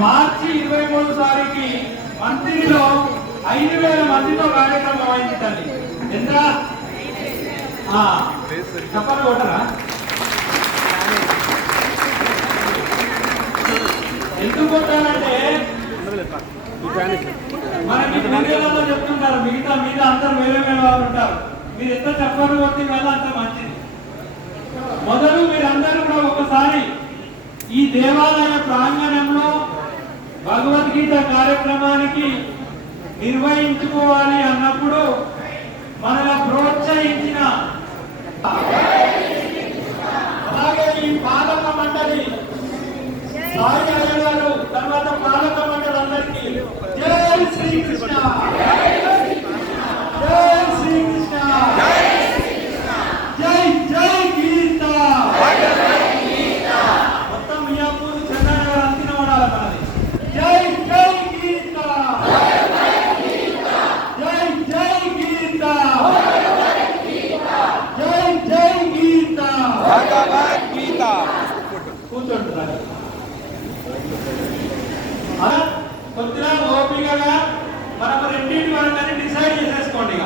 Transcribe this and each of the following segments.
మార్చి 23 తారీఖు మంత్రిలో 5,000 మందితో కార్యక్రమం అయింది తల్లి. ఎంత చెప్పండి కొట్టరా? ఎందుకు కొట్టాలంటే మనకి మీడియాలో చెప్తుంటారు, మిగతా మీద అందరూ వేరే వేరే వాళ్ళు ఉంటారు. మీరు ఎంత చెప్పండి కొట్టి వల్ల అంత మంచిది. మొదలు మీరందరూ కూడా ఒకసారి ఈ దేవాలయ ప్రాంగణంలో భగవద్గీత కార్యక్రమానికి నిర్వహించుకోవాలి అన్నప్పుడు మనల్ని ప్రోత్సహించిన అలాగే ఈ పాలక మండలి సాయి అయ్యగారు, తర్వాత పాలక మండలి అందరికీ జై శ్రీకృష్ణ, జై శ్రీకృష్ణ, జై జై గీత. మొత్తం మియాపూర్ చంద్రనగర్ అంతిన వాడాలి మనది. జై జై గీత, జై జై గీత, జై జై గీత, భగవద్గీత. కూర్చోండి. కొద్దిగా ఓపికగా మనకు రెండింటి వరకు డిసైడ్ చేసేసుకోండి. ఇక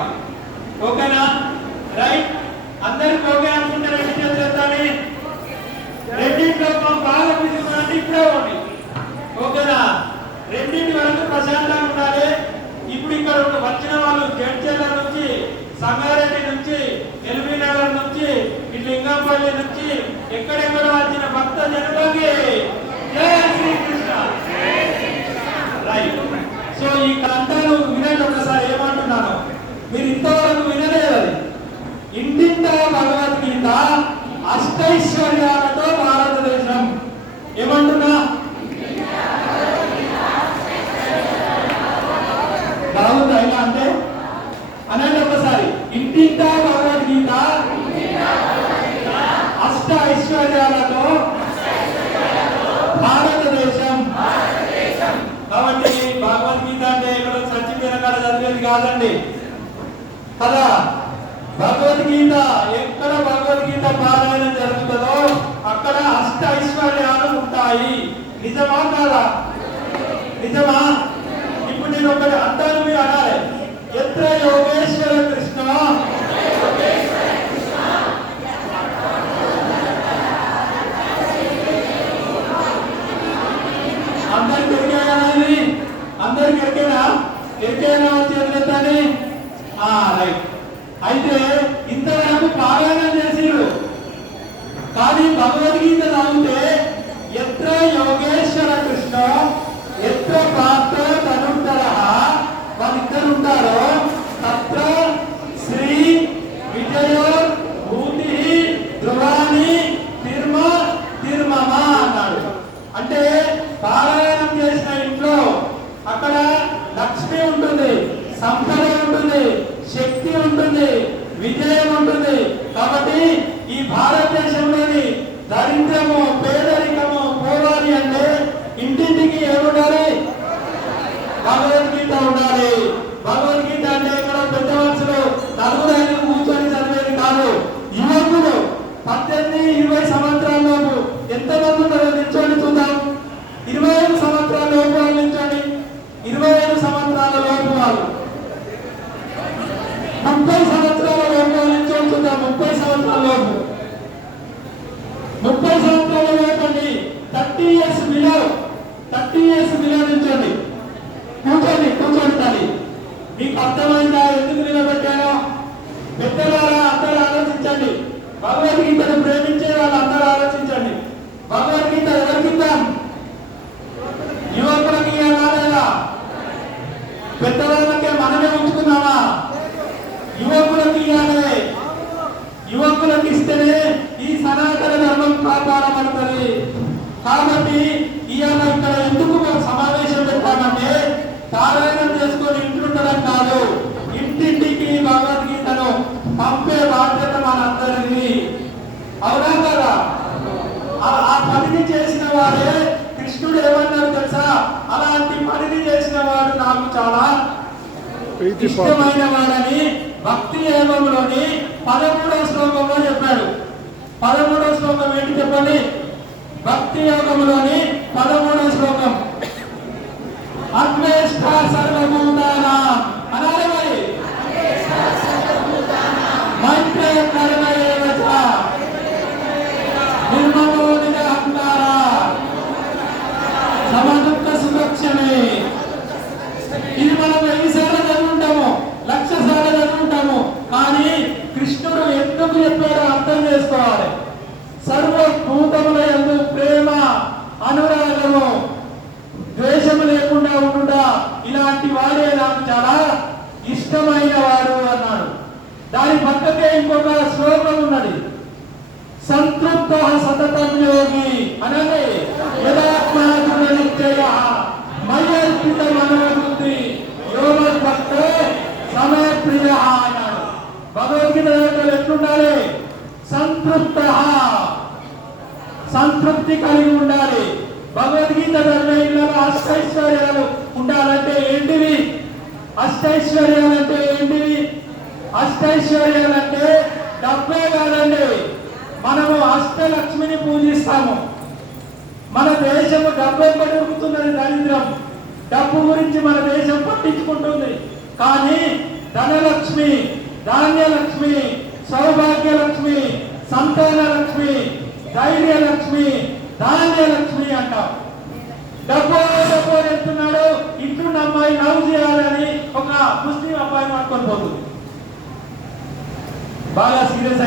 ఓకేనా? రైట్. అందరికి ఓకే అనుకుంటే రెండు చేతులు ఎత్తండి. రెండింటిలో బాగా తీసుకున్నాంటే ఇప్పుడే ఉండి. ఓకేనా? రెండింటి వరకు ప్రశాంతంగా ఉండాలి. ఇప్పుడు ఇక్కడ వచ్చిన వాళ్ళు జడ్చెల్ల నుంచి, సంగారెడ్డి నుంచి, ఎల్బీ నగర్ నుంచి, లింగంపల్లి నుంచి, ఎక్కడెక్కడ వచ్చిన భక్త జనులకి జై శ్రీకృష్ణ. రైట్. సో ఈ కంటాలు వినండి ఒకసారి ఏమంటున్నాను. మీరు ఇంతవరకు వినలేదు. అది ఇంటింటా భగవద్గీత అష్టైశ్వర్యాలతో భారతదేశం. ఏమంటున్నా? బాగుందా ఇలా అంటే? అనండి ఒకసారి. ఇంటింటా భగవద్గీత అష్ట ఐశ్వర్యాలతో భారతదేశం. కాబట్టి భగవద్గీత అంటే ఇక్కడ చచ్చిపోయిన కాడ చదివేది కాదండి కదా. భగవద్గీత ఎక్కడ భగవద్గీత పారాయణం జరుగుతుందో అక్కడ అష్ట ఐశ్వర్యాలు ఉంటాయి. నిజమా కాదా? నిజమా? ఇప్పుడు నేను ఒకటి అంటాను, మీరు అనాలి. ఎత్ర యోగేశ్వర కృష్ణ అందరికి ఎరికేనా? ఇది అందరికి ఎరికేనా? ఎరికేనా వచ్చేది. రైట్. అయితే ఇంతవరకు పారాయణం చేసిరు, కానీ భగవద్గీత చదివితే ఎత్ర యోగేశ్వర కృష్ణ ఎత్ర పాత్ర తనుంతర, వాళ్ళిద్దరు ఉంటారో తత్ర శ్రీ విజయో భూతి ధ్రువాణి తిర్మమ అన్నాడు. అంటే పారాయణం చేసిన ఇంట్లో అక్కడ లక్ష్మి ఉంటుంది, సంపద ఉంటుంది, శక్తి ఉంటుంది, విజయం ఉంటుంది. కాబట్టి ఈ భారతదేశంలోని దరిద్రము, పేదరికము పోవాలి అంటే ఇంటింటికి ఏముండాలి? భగవద్గీత ఉండాలి. భగవద్గీత అంటే ఇక్కడ పెద్ద మనుషులు నలుగురు కూర్చొని చదివేది కాదు. యువకులు 18-20 సంవత్సరాల లోపు ఎంతమంది ఉన్నారో నిల్చొని చూద్దాం. 25 సంవత్సరాల లోపు వాళ్ళు నిల్చొని, 25 సంవత్సరాల లోపు వాళ్ళు, 30 సంవత్సరాల లోపు నిల్చొని చూద్దాం. 30 సంవత్సరాల లోపు, 30 సంవత్సరాల లోపు అండి. 30 years బిలో, 30 years బిలో నిల్చోండి. కూర్చోండి తల్లి. మీకు అర్థమైందా ఎందుకు నిలబెట్టానో? పెద్దవారా అందరూ ఆలోచించండి. భగవద్గీతను ప్రేమించే వాళ్ళు అందరూ ఆలోచించండి. భగవద్గీత ఎవరికి ఇద్దాం? యువకులకి లేదా పెద్దవాళ్ళకే మనమే ఉంచుకున్నామా? యువకులకి ఇవ్వాలి. యువకులకు ఇస్తేనే ఈ సనాతన ధర్మం కాపాడబడుతుంది. కాబట్టి ఇవాళ ఇక్కడ ఎందుకు సమావేశం పెట్టామంటే పారాయణం చేసుకొని ఇంటుండడం కాదు, ఇంటింటికి భగవద్గీతను పంపే బాధ్యత మనందరిది. అవునా కదా? ఆ పనిని చేసిన వాడే కృష్ణుడు ఏమన్నారు తెలుసా? అలాంటి పనిని చేసిన వాడు నాకు చాలా ఇష్టమైన వాడని భక్తి యోగంలోని 13వ శ్లోకంలో చెప్పాడు. 13వ శ్లోకం ఏంటి చెప్పండి? భక్తి యోగంలోని 13వ శ్లోకం సమదుఃఖ సురక్షమే. ఇది మనం 1000 సార్లు చదువుంటాము, 1,00,000 సార్లు చదువుంటాము. కానీ కృష్ణుడు ఎందుకు చెప్పాడో అర్థం చేసుకోవాలి. సర్వభూతముల యందు ప్రేమ, అనురాగము, ద్వేషము లేకుండా ఉండుట, ఇలాంటి వాడే నాకు చాలా ఇష్టమైన వాడు అన్నాడు. దాని పక్కకే ఇంకొక శ్లోకం ఉన్నది. సంతృప్త సతతం యోగి అననే యదాత్మానునిత్యయ మయ్యర్పిత మనోబుద్ధి యోగభక్తే సమయ ప్రియ అన్నాడు. భగవద్గీత ఎట్లుండాలి? సంతృప్త, సంతృప్తి కలిగి ఉండాలి. భగవద్గీత ధర్మేంలో అష్టైశ్వర్యాలు ఉండాలంటే ఏంటివి? అష్టైశ్వర్యాలంటే ఏంటివి? అష్టైశ్వర్యాలంటే డబ్బే కాదండి. మనము అష్టలక్ష్మిని పూజిస్తాము. మన దేశము డబ్బే పడుతున్నది, దరిద్రం. డబ్బు గురించి మన దేశం పట్టించుకుంటుంది. కానీ ధనలక్ష్మి, ధాన్యలక్ష్మి, సౌభాగ్యలక్ష్మి, సంతానలక్ష్మి, ధైర్యలక్ష్మి, ధాన్యలక్ష్మి అంటాం. డబ్బు వెళ్తున్నాడు, ఇంట్లో అమ్మాయి లవ్ చేయాలని ఒక ముస్లిం అబ్బాయి పట్టుకొని పోతుంది. బాగా సీరియస్ అయింది.